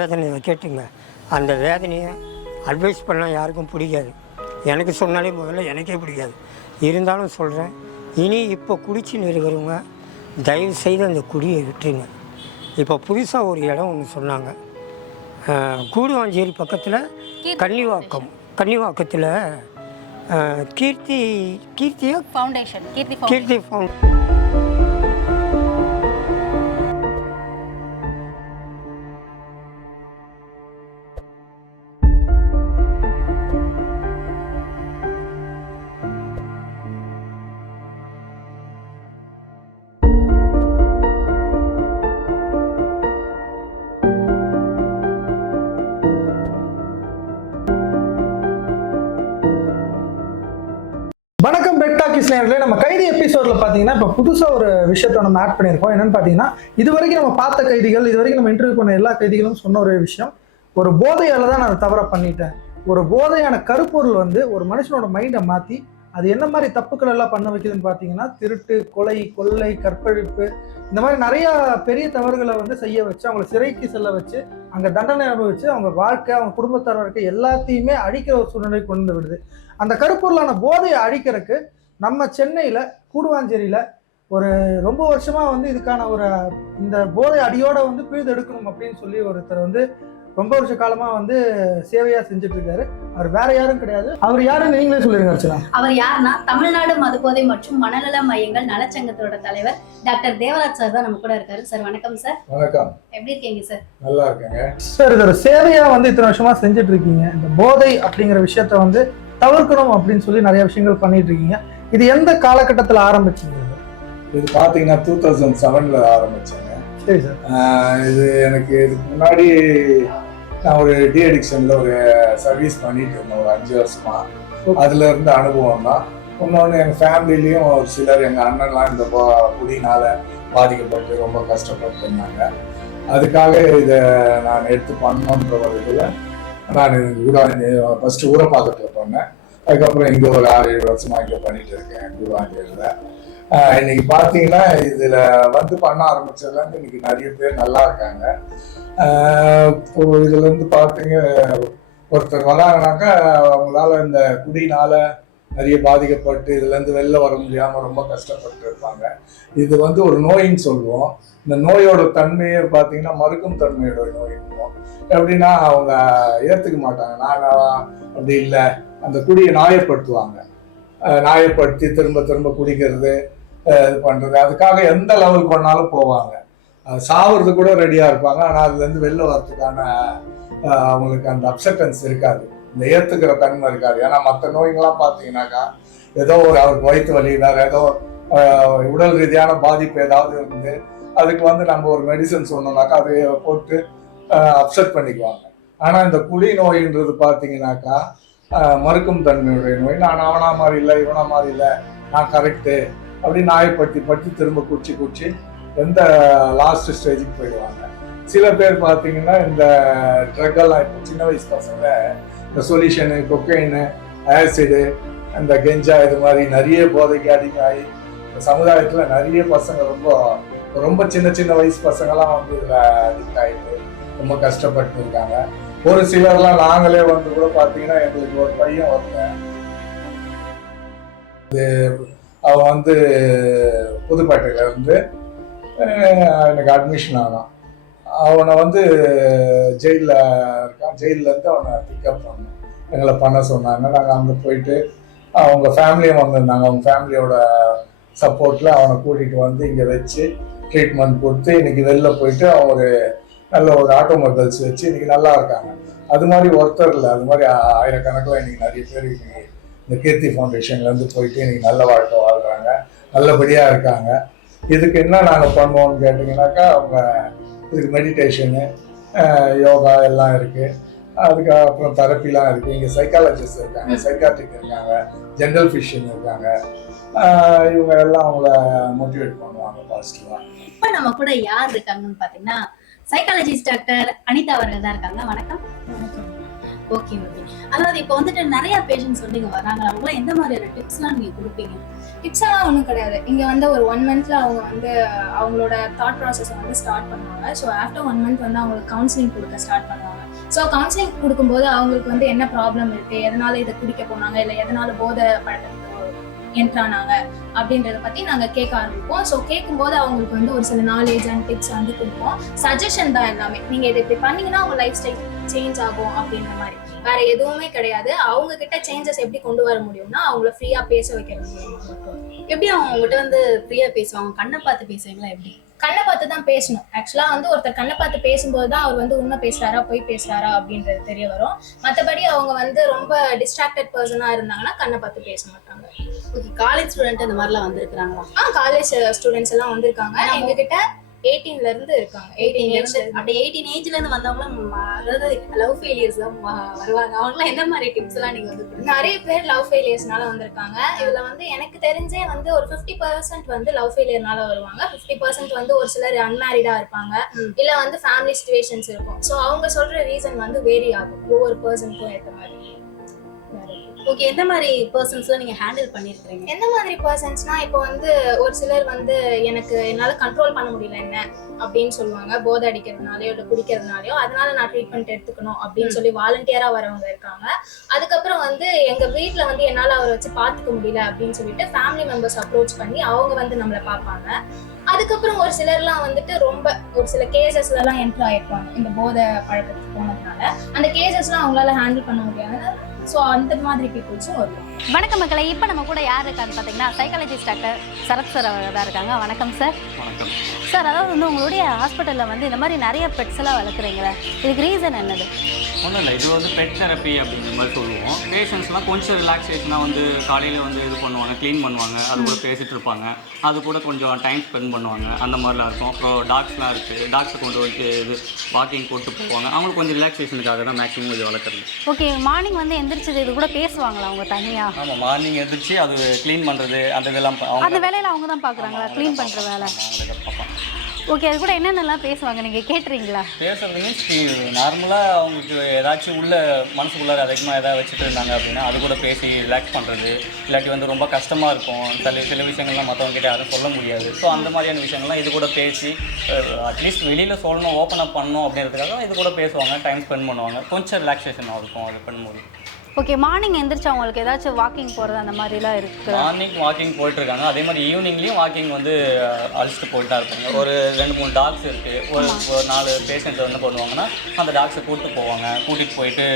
வேதனையை கேட்டுங்க. அந்த வேதனையை அட்வைஸ் பண்ணால் யாருக்கும் பிடிக்காது. எனக்கு சொன்னாலே முதல்ல எனக்கே பிடிக்காது. இருந்தாலும் சொல்கிறேன், இனி இப்போ குடிச்சின்னு இருக்கிறவங்க தயவு செய்து அந்த குடியை விட்டுருங்க. இப்போ புதுசாக ஒரு இடம் ஒன்று சொன்னாங்க, கூடுவாஞ்சேரி பக்கத்தில் கன்னிவாக்கத்தில் கீர்த்தி ஃபவுண்டேஷன். வணக்கம் பெட்டாக்கிஸ் நேயர்களே. நம்ம கைதி எபிசோட்ல பாத்தீங்கன்னா இப்ப புதுசா ஒரு விஷயத்த நம்ம ஆட் பண்ணியிருக்கோம். என்னன்னு பாத்தீங்கன்னா, இது வரைக்கும் நம்ம பார்த்த கைதிகள், இது வரைக்கும் நம்ம இன்டர்வியூ பண்ண எல்லா கைதிகளும் சொன்ன ஒரு விஷயம், ஒரு போதையால தான் நான் தவற பண்ணிட்டேன். ஒரு போதையான கருப்பொருள் ஒரு மனுஷனோட மைண்டை மாத்தி அது என்ன மாதிரி தப்புக்கள் எல்லாம் பண்ண வைக்குதுன்னு பார்த்தீங்கன்னா, திருட்டு, கொலை, கொள்ளை, கற்பழிப்பு, இந்த மாதிரி நிறைய பெரிய தவறுகளை செய்ய வச்சு அவங்களை சிறைக்கு செல்ல வச்சு அங்கே தண்டனை அனுபவிச்சு அவங்க வாழ்க்கை, அவங்க குடும்பத்தார் வாழ்க்கை எல்லாத்தையுமே அழிக்கிற ஒரு சூழ்நிலை கொண்டு விடுது. அந்த கருப்பொருளான போதையை அழிக்கிறதுக்கு நம்ம சென்னையில் கூடுவாஞ்சேரியில் ஒரு ரொம்ப வருஷமா இதுக்கான ஒரு இந்த போதை அடியோட பிழுது எடுக்கணும் அப்படின்னு சொல்லி ஒருத்தர் ரொம்ப வருஷ காலமா சேவையா செஞ்சுட்டு இருக்காரு. அவர் வேற யாரும் கிடையாது. அவர் யாருன்னு நீங்களே சொல்லிருங்க அர்ச்சனா. அவர் யாருன்னா, தமிழ்நாடு மதுபோதை மற்றும் மனநல மையங்கள் நலச்சங்கத்தோட தலைவர் டாக்டர் தேவராஜ் சார் தான் நம்ம கூட இருக்காரு. சார் வணக்கம் சார். வணக்கம். எப்படி இருக்கீங்க சார்? நல்லா இருக்கேங்க சார். இது ஒரு சேவையா இத்தனை வருஷமா செஞ்சுட்டு இருக்கீங்க. இந்த போதை அப்படிங்கிற விஷயத்த தவிர்க்கணும் அப்படின்னு சொல்லி நிறைய விஷயங்கள் பண்ணிட்டு இருக்கீங்க. இது எந்த காலகட்டத்தில் ஆரம்பிச்சீங்க? இது பாத்தீங்கன்னா 2007ல ஆரம்பிச்சேங்க. சரி சார். இது எனக்கு இதுக்கு முன்னாடி நான் ஒரு டி அடிக்ஷன்ல ஒரு சர்வீஸ் பண்ணிட்டு இருந்தேன் ஒரு 5 வருஷமா. அதுல இருந்த அனுபவம் தான். இன்னொன்று எங்கள் ஃபேமிலிலையும் ஒரு சிலர், எங்கள் அண்ணன்லாம் இந்த குடினால பாதிக்கப்பட்டு ரொம்ப கஷ்டப்பட்டு இருந்தாங்க. அதுக்காக இதை நான் எடுத்து பண்ணணுன்ற ஒரு இதில் நான் ஃபர்ஸ்ட் ஊரப்பாக்கத்தில் பண்ணேன். அதுக்கப்புறம் இங்கே ஒரு 6-7 வருஷமா இங்கே பண்ணிட்டு இருக்கேன் கூடுவாஞ்சேரியில். இன்னைக்கு பார்த்தீங்கன்னா இதில் பண்ண ஆரம்பிச்சதுலேருந்து இன்னைக்கு நிறைய பேர் நல்லா இருக்காங்க. இதுல பார்த்தீங்க, ஒருத்தர் வராங்கனாக்கா அவங்களால இந்த குடினால நிறைய பாதிக்கப்பட்டு இதுலேருந்து வெளில வர முடியாமல் ரொம்ப கஷ்டப்பட்டு இருப்பாங்க. இது ஒரு நோயின்னு சொல்லுவோம். இந்த நோயோட தன்மையை பார்த்தீங்கன்னா மறுக்கும் தன்மையோட நோயின்னுவோம். எப்படின்னா அவங்க ஏற்றுக்க மாட்டாங்க. நாங்கள் அப்படி இல்லை, அந்த குடியை நியாயப்படுத்துவாங்க. நியாயப்படுத்தி திரும்ப திரும்ப குடிக்கிறது, இது பண்ணுறது, அதுக்காக எந்த லெவல் பண்ணாலும் போவாங்க. சாவுறது கூட ரெடியாக இருப்பாங்க. ஆனால் அதுலேருந்து வெளில வர்றதுக்கான அவங்களுக்கு அந்த அப்செப்டன்ஸ் இருக்காது, இந்த ஏற்றுக்கிற தன்மை இருக்காது. ஏன்னா மற்ற நோய்கள்லாம் பார்த்தீங்கன்னாக்கா ஏதோ ஒரு அவருக்கு வயிற்று வலி, வேறு ஏதோ உடல் ரீதியான பாதிப்பு ஏதாவது இருந்து அதுக்கு நம்ம ஒரு மெடிசன் சொன்னோம்னாக்கா அதை போட்டு அப்செட் பண்ணிக்குவாங்க. ஆனால் இந்த குடி நோயின்றது பார்த்தீங்கன்னாக்கா மறுக்கும் தன்மையுடைய நோய். நான் அவனா மாதிரி இல்லை, இவனா மாதிரி இல்லை, நான் கரெக்டு அப்படின்னு நியாயப்படுத்தி திரும்ப குடிச்சு எந்த லாஸ்ட் ஸ்டேஜுக்கு போயிடுவாங்க. சில பேர் பார்த்தீங்கன்னா இந்த ட்ரக்கெல்லாம் இப்போ சின்ன வயசு பசங்க இந்த சொல்யூஷனு, கொக்கைனு, ஆசிடு, இந்த கெஞ்சா, இது மாதிரி நிறைய போதைக்கு அடிமையாகி சமுதாயத்தில் நிறைய பசங்க ரொம்ப சின்ன வயசு பசங்கள்லாம் இதில் அடிக்ட் ஆகிட்டு ரொம்ப கஷ்டப்பட்டு இருக்காங்க. ஒரு சிலர்லாம் நாங்களே கூட பார்த்தீங்கன்னா, எங்களுக்கு ஒரு பையன் வந்தேன், அவன் புதுப்பேட்டையில இருந்து எனக்கு அட்மிஷன் ஆனான். அவனை ஜெயிலில் இருக்கான். ஜெயிலேருந்து அவனை பிக்கப் பண்ணோம், எங்களை பண்ண சொன்னாங்க. நாங்கள் அங்கே போயிட்டு அவங்க ஃபேமிலியும் வந்திருந்தாங்க. அவங்க ஃபேமிலியோட சப்போர்ட்டில் அவனை கூட்டிகிட்டு இங்கே வச்சு ட்ரீட்மெண்ட் கொடுத்து இன்னைக்கு வெளில போயிட்டு அவன் நல்ல ஒரு ஆட்டோமொபைல்ஸ் வச்சு இன்னைக்கு நல்லா இருக்காங்க. அது மாதிரி ஒருத்தர் இல்லை, அது மாதிரி ஆயிரக்கணக்கில் இன்னைக்கு நிறைய பேர் இன்னைக்கு இந்த கீர்த்தி ஃபவுண்டேஷன்லேருந்து போயிட்டு இன்னைக்கு நல்ல வாழ்க்கை வாழ்கிறாங்க, நல்லபடியாக இருக்காங்க. இதுக்கு என்ன நாங்கள் பண்ணுவோம்னு கேட்டிங்கனாக்கா, அவங்க இதுக்கு மெடிடேஷனு, யோகா எல்லாம் இருக்குது. அதுக்கப்புறம் தெரப்பிலாம் இருக்குது. இங்கே சைக்காலஜிஸ்ட் இருக்காங்க, சைக்காட்ரிக் இருக்காங்க, ஜென்ரல் ஃபிஷியன் இருக்காங்க. இவங்க எல்லாம் அவங்கள மோட்டிவேட் பண்ணுவாங்க பாசிட்டிவாக. இப்போ நம்ம கூட யார் இருக்காங்கன்னு பார்த்தீங்கன்னா, சைக்காலஜிஸ்ட் டாக்டர் அனிதா அவர்கள் தான் இருக்காங்க. வணக்கம். Okay okay. அதாவது இப்போ வந்துட்டு நிறைய பேஷண்ட்ஸ் வந்து இங்க வராங்க, அவங்களாம் எந்த மாதிரியான டிப்ஸ்லாம் நீங்க கொடுப்பீங்க? டிப்ஸ் எல்லாம் ஒன்றும் கிடையாது. இங்கே வந்து ஒரு 1 மந்த்ல அவங்க வந்து அவங்களோட தாட் ப்ராசஸை வந்து ஸ்டார்ட் பண்ணுவாங்க. ஸோ ஆஃப்டர் 1 மந்த் வந்து அவங்களுக்கு கவுன்சிலிங் கொடுக்க ஸ்டார்ட் பண்ணுவாங்க. ஸோ கவுன்சிலிங் கொடுக்கும்போது அவங்களுக்கு வந்து என்ன ப்ராப்ளம் இருக்குது, எதனால இதை குடிக்க போனாங்க, இல்லை எதனால போதை பழக்கத்துக்கு என்ட்ரானாங்க அப்படின்றத பற்றி நாங்கள் கேட்க ஆரம்பிப்போம். ஸோ கேட்கும்போது அவங்களுக்கு வந்து ஒரு சில நாலேஜ் அண்ட் டிப்ஸ் வந்து கொடுப்போம். சஜஷன் தான் எல்லாமே. நீங்கள் இதை இப்படி பண்ணீங்கன்னா உங்கள் லைஃப் ஸ்டைல் சேஞ்ச் ஆகும் அப்படின்ற மாதிரி, வேற எதுவுமே கிடையாது. அவங்க கிட்ட சேஞ்சஸ் எப்படி கொண்டு வர முடியும்னா அவங்கள ஃப்ரீயா பேச வைக்கிறது மூலமா. எப்படி அவங்க உங்ககிட்ட வந்து ஃப்ரீயா பேசுவாங்க? கண்ணை பார்த்து பேசுவீங்களா? எப்படி? கண்ணை பார்த்து தான் பேசணும். ஆக்சுவலா வந்து ஒருத்தர் கண்ணை பார்த்து பேசும்போது தான் அவர் வந்து உண்மை பேசுறாரா பொய் பேசுறாரா அப்படின்றது தெரிய வரும். மற்றபடி அவங்க வந்து ரொம்ப டிஸ்ட்ராக்டட் பர்சனா இருந்தாங்கன்னா கண்ணை பார்த்து பேச மாட்டாங்க. ஓகே. காலேஜ் ஸ்டூடெண்ட் இந்த மாதிரிலாம் வந்திருக்காங்களா? காலேஜ் ஸ்டூடெண்ட்ஸ் எல்லாம் வந்திருக்காங்க. எங்ககிட்ட 18ல இருந்து இருக்காங்க. 18 ஏஜ். அப்படி 18 ஏஜ்ல இருந்து வந்தவங்களும், அதாவது லவ் ஃபெயிலியர்ஸ் தான் வருவாங்க. அவங்களாம் என்ன மாதிரி டிப்ஸ் எல்லாம் நீங்க வந்து நிறைய பேர் லவ் ஃபெயிலியர்ஸ்னால வந்திருக்காங்க. இதுல வந்து எனக்கு தெரிஞ்சே வந்து ஒரு 50% வந்து லவ் ஃபெயிலியர்னால வருவாங்க. 50% வந்து ஒரு சிலர் அன்மேரிடா இருப்பாங்க, இல்ல வந்து ஃபேமிலி சிச்சுவேஷன்ஸ் இருக்கும். ஸோ அவங்க சொல்ற ரீசன் வந்து வேரி ஆகும் ஒவ்வொரு பர்சனுக்கும் ஏற்ற மாதிரி. ஓகே. எந்த மாதிரி பர்சன்ஸ்லாம் நீங்க ஹேண்டில் பண்ணிருக்கீங்க? எந்த மாதிரி பர்சன்ஸ்னா, இப்போ வந்து ஒரு சிலர் வந்து என்னால கண்ட்ரோல் பண்ண முடியல என்ன அப்படின்னு சொல்லுவாங்க. போதை அடிக்கிறதுனாலயோ இல்லை குடிக்கிறதுனாலயோ, அதனால நான் ட்ரீட்மெண்ட் எடுத்துக்கணும் அப்படின்னு சொல்லி வாலண்டியரா வரவங்க இருக்காங்க. அதுக்கப்புறம் வந்து எங்க வீட்டுல வந்து என்னால அவரை வச்சு பாத்துக்க முடியல அப்படின்னு சொல்லிட்டு ஃபேமிலி மெம்பர்ஸ் அப்ரோச் பண்ணி அவங்க வந்து நம்மளை பார்ப்பாங்க. அதுக்கப்புறம் ஒரு சிலர்லாம் வந்துட்டு ரொம்ப ஒரு சில கேசஸ்ல எல்லாம் என்ட்ரு ஆயிருப்பாங்க இந்த போதை பழக்கத்துக்கு போனதுனால. அந்த கேசஸ்லாம் அவங்களால ஹேண்டில் பண்ண முடியாது. ஸோ அந்த மாதிரி பீப்புள்ஸும் வருவாங்க. வணக்கம் மக்களை. இப்போ நம்ம கூட யார் இருக்கான்னு பார்த்தீங்கன்னா சைக்காலஜிஸ்ட் டாக்டர் சரத் சார் தான் இருக்காங்க. வணக்கம் சார். வணக்கம் சார். அதாவது வந்து உங்களுடைய ஹாஸ்பிட்டலில் வந்து இந்த மாதிரி நிறைய பெட்ஸ் எல்லாம் வளர்க்குறீங்களே, இதுக்கு ரீசன் என்னது? ஒன்றும் இல்லை, இது வந்து பெட் தெரப்பி அப்படிங்கிற மாதிரி சொல்லுவோம். பேஷண்ட்ஸ்லாம் கொஞ்சம் ரிலாக்ஸேஷனாக வந்து காலையில் வந்து இது பண்ணுவாங்க, க்ளீன் பண்ணுவாங்க, அது கூட பேசிகிட்டு இருப்பாங்க, அது கூட கொஞ்சம் டைம் ஸ்பெண்ட் பண்ணுவாங்க, அந்த மாதிரிலாம் இருக்கும். அப்புறம் டாக்ஸ்லாம் இருக்குது, டாக்ஸை கொண்டு வந்து இது வாக்கிங் கூட்டு போவாங்க. அவங்களுக்கு கொஞ்சம் ரிலாக்ஸேஷனுக்காக தான் மேக்ஸிமம் இது வளர்க்குறது. ஓகே. மார்னிங் வந்து எந்திரிச்சது இது கூட பேசுவாங்களா அவங்க தனியாக? ஆமாம், மார்னிங் எழுந்திரிச்சு அது க்ளீன் பண்ணுறது அந்த இதெல்லாம் அந்த வேலையில் அவங்க தான் பார்க்குறாங்களா, க்ளீன் பண்ணுற வேலை? பார்ப்பாங்க. ஓகே. அது கூட என்னென்னலாம் பேசுவாங்க, நீங்கள் கேட்டுறீங்களா? பேசுறது மீன்ஸ் நார்மலாக அவங்களுக்கு ஏதாச்சும் உள்ள மனசுக்குள்ளார அதிகமாக எதாவது வச்சுட்டு இருந்தாங்க அப்படின்னா அது கூட பேசி ரிலாக்ஸ் பண்ணுறது. இல்லாட்டி வந்து ரொம்ப கஷ்டமாக இருக்கும், சில விஷயங்கள்லாம் மற்றவங்ககிட்ட யாரும் சொல்ல முடியாது. ஸோ அந்த மாதிரியான விஷயங்கள்லாம் இது கூட பேசி அட்லீஸ்ட் வெளியில் சொல்லணும், ஓப்பன் அப் பண்ணணும் அப்படின்றதுக்காக இது கூட பேசுவாங்க, டைம் ஸ்பெண்ட் பண்ணுவாங்க, கொஞ்சம் ரிலாக்ஸேஷனாக இருக்கும் அது பண்ணும்போது. ஓகே. மார்னிங் எந்திரிச்சு அவங்களுக்கு ஏதாச்சும் வாக்கிங் போகிறது அந்த மாதிரிலாம் இருக்குது? மார்னிங் வாக்கிங் போயிட்டுருக்காங்க, அதே மாதிரி ஈவினிங்லேயும் வாக்கிங் வந்து அழைச்சிட்டு போயிட்டு தான் இருப்பாங்க. ஒரு 2-3 டாக்ஸ் இருக்குது. ஒரு 4 பேஷண்ட் என்ன பண்ணுவாங்கன்னா அந்த டாக்ஸை கூப்பிட்டு போவாங்க, கூட்டிகிட்டு போயிட்டு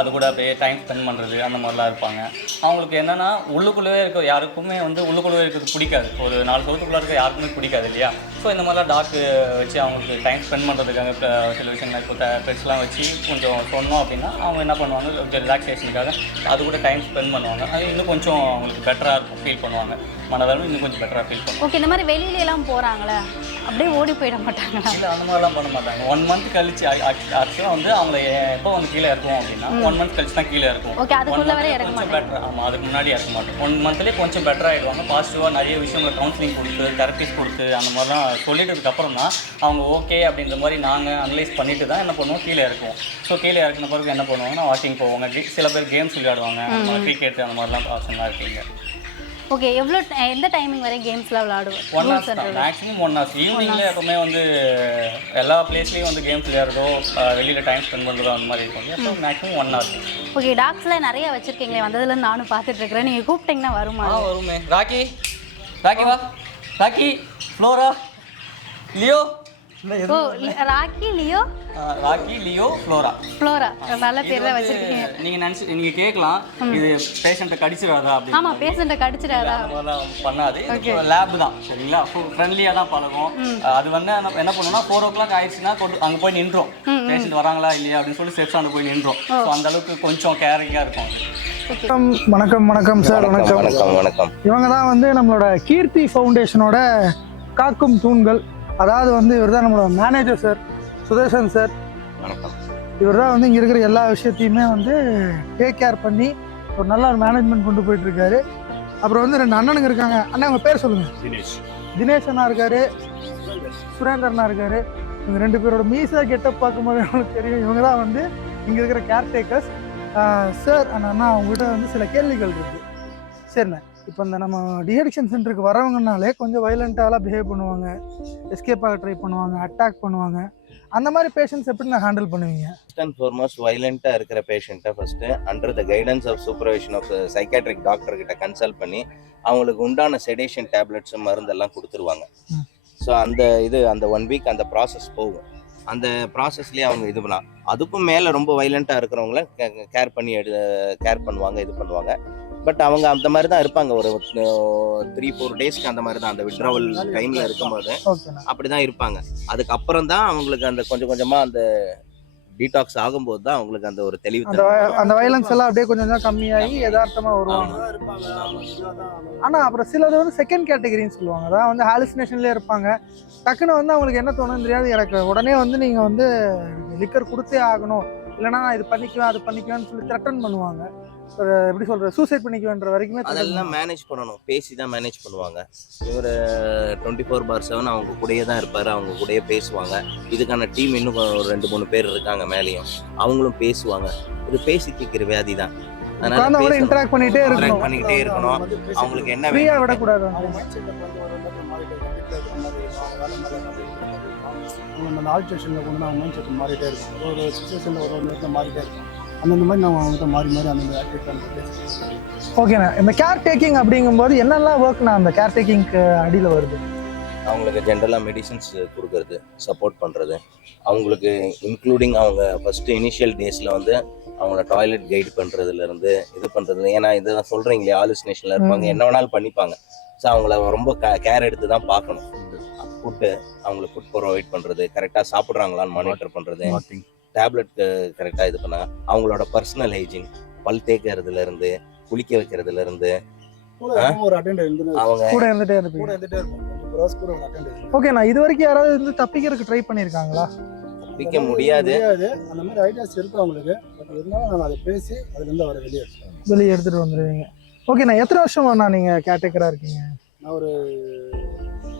அது கூட அப்படியே டைம் ஸ்பெண்ட் பண்ணுறது அந்த மாதிரிலாம் இருப்பாங்க. அவங்களுக்கு என்னென்னா உள்ளுக்குள்ளவே இருக்க யாருக்குமே வந்து உள்ளுக்குள்ளவே இருக்கிறது பிடிக்காது, ஒரு 4 சவுத்துக்குள்ளே இருக்க யாருக்குமே பிடிக்காது இல்லையா? ஸோ இந்த மாதிரிலாம் டாக்கு வச்சு அவங்களுக்கு டைம் ஸ்பெண்ட் பண்ணுறதுக்காக சில விஷயங்கள் இப்போ பெட்ஸ்லாம் வச்சு கொஞ்சம் சொன்னோம் அப்படின்னா அவங்க என்ன பண்ணுவாங்க, கொஞ்சம் ரிலாக்ஸேஷனுக்காக அது கூட டைம் ஸ்பெண்ட் பண்ணுவாங்க. அது இன்னும் கொஞ்சம் அவங்களுக்கு பெட்டராக ஃபீல் பண்ணுவாங்க, மனதளவு இன்னும் கொஞ்சம் பெட்டராக ஃபீல் பண்ணுவாங்க. ஓகே. இந்த மாதிரி வெளியிலலாம் போகிறாங்களே, அப்படியே ஓடி போயிட மாட்டாங்களா? இல்லை, அந்த மாதிரிலாம் பண்ண மாட்டாங்க. 1 மந்த் கழிச்சு ஆக்சுவலாக வந்து அவங்கள எப்போ வந்து கீழே இருக்கும் அப்படின்னா 1 மந்த் கழிச்சு தான் கீழே இருக்கும். ஓகே. அதுக்குள்ள வரை இறக்க கொஞ்சம் பெட்டர். ஆமாம், அதுக்கு முன்னாடி இறக்க மாட்டோம். 1 மந்த்லேயே கொஞ்சம் பெட்டர் ஆகிடுவாங்க. பாசிட்டிவாக நிறைய விஷயங்களை கவுன்சிலிங் கொடுத்து தெரப்பிஸ் கொடுத்து அந்த மாதிரிலாம் சொல்லிட்டதுக்கப்புறம் தான் அவங்க ஓகே அப்படின்ற மாதிரி நாங்கள் அனலைஸ் பண்ணிட்டு தான் என்ன பண்ணுவோம், கீழே இறக்குவோம். ஸோ கீழே இறக்குன பிறகு என்ன பண்ணுவாங்கன்னா வாக்கிங் போவாங்க, சில பேர் கேம்ஸ் விளையாடுவாங்க, கிரிக்கெட் அந்த மாதிரிலாம் ஆப்ஷன்லாம் இருக்குங்க. ஓகே. எந்த டைமிங் வரை கேம்ஸ்லாம் விளையாடுவோம்? 1 hours தான், மேக்ஸிமம் 1 hours. ஈவினிங்கில் எப்பவுமே வந்து எல்லா பிளேஸ்லேயும் வந்து கேம்ஸ் விளையாடுறதோ வெளியில் டைம் ஸ்பெண்ட் பண்ணுறதோ அந்த மாதிரி இருக்கும். So maximum 1 hour. ஓகே. டாக்ஸ்லாம் நிறைய வச்சுருக்கீங்களே, வந்ததுலேருந்து நானும் பார்த்துட்டு இருக்கிறேன். நீங்கள் கூப்பிட்டீங்கன்னா வருமா? வருமே. ராக்கி வா, ராக்கி, ஃப்ளோரா, லியோ. ஓ, Rocky, Leo. Rocky, Leo, Flora. நல்ல பேர் தான் வச்சிருக்கீங்க. நீங்க கேட்கலாம், இது பேஷண்ட்டை கடிச்சிடாதா அப்படின்னு. ஆமா, பேஷண்ட்டை கடிச்சிடாதா? பண்ணாது. லேப் தான், சரிங்களா? ஃப்ரெண்ட்லியாக தான் பழகும். அது வந்து என்ன பண்ணுன்னா 4 o'clock ஆயிடுச்சுன்னா அங்கே போய் நின்றோம், பேஷண்ட் வராங்களா இல்லையா அப்படின்னு சொல்லி ஸ்டெப்ஸ் அங்கே போய் நின்றோம். ஸோ அந்த அளவுக்கு கொஞ்சம் கேரிங்காக இருக்கும். வணக்கம் சார். வணக்கம். இவங்க தான் வந்து நம்மளோட கீர்த்தி ஃபவுண்டேஷனோட காக்கும் தூண்கள். அதாவது வந்து இவர் தான் நம்மளோட மேனேஜர் சார், சுதர்ஷன் சார். இவர் தான் வந்து இங்கே இருக்கிற எல்லா விஷயத்தையுமே வந்து டேக் கேர் பண்ணி ஒரு நல்ல ஒரு மேனேஜ்மெண்ட் கொண்டு போயிட்டு இருக்காரு. அப்புறம் வந்து 2 அண்ணனுங்க இருக்காங்க. அண்ணா உங்க பேர் சொல்லுங்க. தினேஷ் அண்ணா இருக்காரு, சுரேந்தர் அண்ணா இருக்காரு. இவங்க 2 பேரோட மீசா கெட்டப் பார்க்கும்போது அவங்களுக்கு தெரியும் இவங்க தான் வந்து இங்கே இருக்கிற கேர்டேக்கர்ஸ். சார் அண்ணா அவங்ககிட்ட வந்து சில கேள்விகள் இருக்குது. சரிண்ணே, இப்போ இந்த நம்ம டிஅடிக்ஷன் சென்டருக்கு வரவங்கனாலே கொஞ்சம் வைலண்ட்டாலாம் பிஹேவ் பண்ணுவாங்க, எஸ்கேப் ஆக ட்ரை பண்ணுவாங்க, அட்டாக் பண்ணுவாங்க. அந்த மாதிரி பேஷண்ட்ஸ் எப்படி நான் ஹேண்டில் பண்ணுவீங்க? ஃபர்ஸ்ட் அண்ட் ஃபார்மோஸ்ட் வைலண்ட்டாக இருக்கிற பேஷண்ட்டை first under the guidance of supervision of psychiatric டாக்டர்கிட்ட கன்சல்ட் பண்ணி அவங்களுக்கு உண்டான செடேஷன் டேப்லெட்ஸு மருந்தெல்லாம் கொடுத்துருவாங்க. ஸோ அந்த 1 வீக் அந்த ப்ராசஸ் போகும். அந்த ப்ராசஸ்லேயே அவங்க இது பண்ணலாம். அதுக்கும் மேலே ரொம்ப வைலண்ட்டாக இருக்கிறவங்கள கேர் பண்ணுவாங்க, இது பண்ணுவாங்க. பட் அவங்க அந்த மாதிரி தான் இருப்பாங்க. ஒரு 3-4 டேஸ்க்கு அந்த மாதிரி தான், அந்த விட்ராவல் டைமில் இருக்கும்போது அப்படி தான் இருப்பாங்க. அதுக்கப்புறம் தான் அவங்களுக்கு அந்த கொஞ்சம் கொஞ்சமாக அந்த டீடாக்ஸ் ஆகும்போது தான் அவங்களுக்கு அந்த ஒரு தெளிவு, அந்த வயலன்ஸ் எல்லாம் அப்படியே கொஞ்சம் கொஞ்சம் கம்மியாகி யதார்த்தமா வருவாங்க. ஆனா அப்புறம் சிலது வந்து செகண்ட் கேட்டகரின்னு சொல்லுவாங்க. அதான் வந்து ஹாலுசினேஷன்லேயே இருப்பாங்க. டக்குன்னு வந்து அவங்களுக்கு என்ன தோணுன்னு தெரியாது. எனக்கு உடனே வந்து நீங்க வந்து லிக்கர் கொடுத்தே ஆகணும், இல்லைன்னா நான் இது பண்ணிக்குவேன் அது பண்ணிக்குவேன்னு சொல்லி த்ரெட்டன் பண்ணுவாங்க. ஒரு எப்படி சொல்றது, சூசைட் பண்ணிக்குவேன்ற வரைக்குமே அதெல்லாம் மேனேஜ் பண்ணணும். பேசி தான் மேனேஜ் பண்ணுவாங்க. இவர் 24/7 அவங்க கூடயே தான் இருப்பார், அவங்க கூடயே பேசுவாங்க. இதுக்கான டீம் இன்னும் ஒரு 2-3 பேர் இருக்காங்க மேலேயும், அவங்களும் பேசுவாங்க. இது பேசி கேட்கிற வியாதி தான். அதனால இன்டராக்ட் பண்ணிட்டே இருக்கணும். அவங்களுக்கு என்ன ஃப்ரீயா விடக்கூடாது. அந்த ஆல் ஸ்டேஷனில் கொண்டு அவங்க மைண்ட் செட் மாறிட்டே இருக்கும். ஒரு சுச்சுவேஷனில் ஒரு நேரத்தில் மாறிட்டே இருக்கும். அந்த மாதிரி நம்ம அவங்ககிட்ட மாறி அந்த ஆக்டிவேட் பண்ணுறது. ஓகேண்ணா, இந்த கேர் டேக்கிங் அப்படிங்கும்போது என்னெல்லாம் ஒர்க்னா அந்த கேர் டேக்கிங்க்கு அடியில் வருது? அவங்களுக்கு ஜென்ரலாக மெடிசன்ஸ் கொடுக்கறது, சப்போர்ட் பண்ணுறது, அவங்களுக்கு இன்க்ளூடிங் அவங்க ஃபஸ்ட்டு இனிஷியல் டேஸில் வந்து அவங்கள டாய்லெட் கைடு பண்ணுறதுலேருந்து இது பண்ணுறது. ஏன்னா இதை சொல்கிறீங்களே ஹாலுசினேஷனில் இருப்பாங்க, என்ன வேணாலும் பண்ணிப்பாங்க. ஸோ அவங்கள ரொம்ப கேர் எடுத்து தான் பார்க்கணும். ஃபுட்டு அவங்களுக்கு ஃபுட் ப்ரொவைட் பண்ணுறது, கரெக்டாக சாப்பிட்றாங்களான்னு மானிட்டர் பண்ணுறது, டேப்லெட் கரெக்டாக இது பண்ணால் அவங்களோட பர்சனல் ஹைஜீன், பல் தேய்க்கிறதுலேருந்து குளிக்க வைக்கிறதுலேருந்து அவங்க கூட இருந்துட்டே இருப்போம். ஓகேண்ணா, இது வரைக்கும் யாராவது வந்து தப்பிக்கிறதுக்கு ட்ரை பண்ணியிருக்காங்களா? தப்பிக்க முடியாது, அந்த மாதிரி ஐடியாஸ் இருக்கு அவங்களுக்கு. பட் இருந்தாலும் நான் அதை பேசி அதுலேருந்து அவரை வெளியே எடுத்துகிட்டு வந்துடுவீங்க. ஓகேண்ணா, எத்தனை வருஷமாண்ணா நீங்கள் கேர்டேக்கராக இருக்கீங்க? நான் ஒரு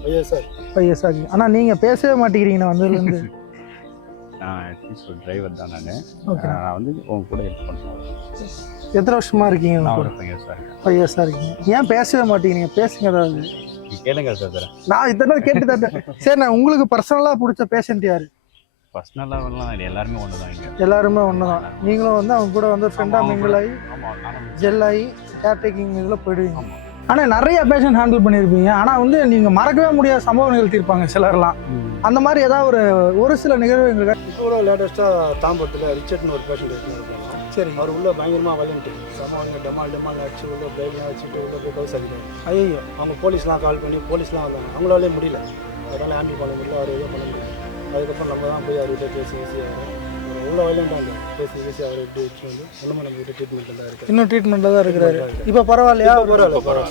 5 இயர்ஸ் ஆகுது. ஆனால் நீங்கள் பேசவே மாட்டேங்கிறீங்கண்ணா வந்ததுலேருந்து. நான் அட்லீஸ்ட் ஒரு டிரைவர் தான். நான் வந்து உங்க கூட ஹெல்ப் பண்ணுவேன். எத்தனை வருஷமா இருக்கீங்க? நான் ஒரு 5 இயர்ஸாக இருக்கேன். 5 இயர்ஸாக இருக்கீங்க. ஏன் பேசவே மாட்டேங்கிறீங்க? பேசுங்க ஏதாவது. கேளுங்க சார். நான் இத்தனை கேட்டு தான். சரிண்ணா, உங்களுக்கு பர்சனலாக பிடிச்ச பேஷண்ட் யார்? பர்சனலாகலாம் எல்லாருமே ஒன்று தான். இங்கே எல்லாருமே ஒன்று தான். நீங்களும் வந்து அவங்க கூட வந்து ஃப்ரெண்டாக மிங்கிள் ஆகி ஜெல் ஆகி கேர் டேக்கிங் இதில் போயிடுவீங்க. ஆனால் நிறைய பேஷண்ட் ஹேண்டில் பண்ணியிருப்பீங்க. ஆனால் வந்து நீங்கள் மறக்கவே முடியாத சம்பவம் நிகழ்த்தியிருப்பாங்க சிலர்லாம். அந்த மாதிரி ஏதாவது ஒரு சில நிகழ்வு எங்களுக்கு? இப்போ கூட லேட்டஸ்ட்டாக தாம்பரத்தில் ரிச்சர்ட்னு ஒரு பேஷண்ட் இருக்காங்க. சரி, அவர் உள்ள பயங்கரமாக வலிட்டு சமவங்க டமால் அடிச்சு உள்ள பேக்லாம் வச்சுட்டு உள்ள போய் கவுஸ் அடிக்கிறாங்க. ஐயோ, அவங்க போலீஸ்லாம் கால் பண்ணி போலீஸ்லாம் வந்தாங்க. அவங்களாலே முடியல, அதனால் ஹேண்டில் பண்ண முடியல, அவர் எதுவும் பண்ண முடியல. அதுக்கப்புறம் நம்ம தான் போய் அவர்கிட்ட பேசி உள்ள வயலண்டாங்க பேசி அவர் எப்படி வச்சு வந்து இன்னும் நம்ம கிட்ட ட்ரீட்மெண்ட்டில் தான் இருக்குது. இன்னும் ட்ரீட்மெண்ட்டில் தான் இருக்கிறாரு. இப்போ பரவாயில்லையா? பரவாயில்ல,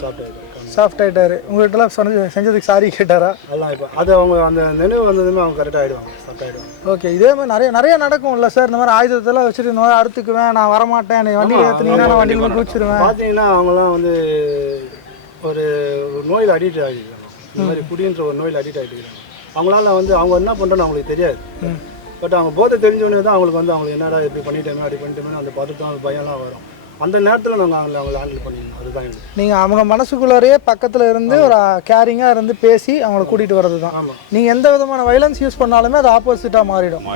சாஃப்ட் ஆகிட்டாரு. உங்கள்கிட்டலாம் செஞ்சதுக்கு சாரி கேட்டாரா? அதெல்லாம் இப்போ அது அவங்க அந்த நினைவு வந்ததுமே அவங்க கரெக்டாக ஆகிடுவாங்க, சாஃப்ட் ஆகிடுவாங்க. ஓகே, இதே மாதிரி நிறைய நடக்கும்ல சார்? இந்த மாதிரி ஆயுதத்தெல்லாம் வச்சுட்டு இந்த மாதிரி அறுத்துக்குவேன், நான் வரமாட்டேன், என்னை வண்டியில் ஏற்றுனீங்கன்னா நான் வண்டியில் குளிச்சிருவேன். பார்த்தீங்கன்னா அவங்களாம் வந்து ஒரு நோயில் அடிக்ட் ஆகிடுறாங்க. இந்த மாதிரி குடின்ற ஒரு நோயில் அடிக்ட் ஆகிட்டு அவங்களால வந்து அவங்க என்ன பண்ணுறோன்னு அவங்களுக்கு தெரியாது. பட் அவங்க போதை தெரிஞ்சவனே தான் அவங்களுக்கு வந்து அவங்க என்னடா எப்படி பண்ணிட்டோமே அப்படி பண்ணிட்டோமே அந்த பதட்டம் அந்த பயம்லாம் வரும். அந்த நேரத்தில் நாங்கள் அவங்களை ஹேண்டில் பண்ணிடணும். அதுதான் நீங்கள் அவங்க மனசுக்குள்ளாரையே பக்கத்தில் இருந்து ஒரு கேரிங்காக இருந்து பேசி அவங்கள கூட்டிகிட்டு வர்றது தான். ஆமாம், நீங்கள் எந்த விதமான வைலன்ஸ் யூஸ் பண்ணாலுமே அது ஆப்போசிட்டாக மாறிடும்.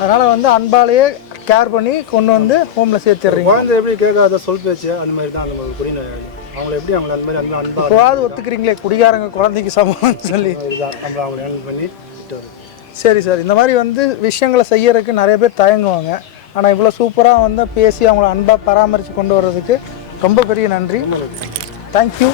அதனால் வந்து அன்பாலேயே கேர் பண்ணி கொண்டு வந்து ஹோமில் சேர்த்துடுறீங்க. குழந்தை எப்படி கேட்காத சொல் பேச்சு அந்த மாதிரி தான் அந்த குடிநோய் அவங்கள எப்படி அவங்கள அந்த மாதிரி அன்பாவது ஒத்துக்கிறீங்களே குடிகாரங்க குழந்தைக்கு சமம்னு சொல்லி நம்ம அவங்களை ஹேண்டில் பண்ணி விட்டு வரும். சரி சார், இந்த மாதிரி வந்து விஷயங்களை செய்யறதுக்கு நிறைய பேர் தயங்குவாங்க. ஆனால் இவ்வளோ சூப்பராக வந்து பேசி அவங்கள அன்பாக பராமரித்து கொண்டு வர்றதுக்கு ரொம்ப பெரிய நன்றி. தேங்க்யூ.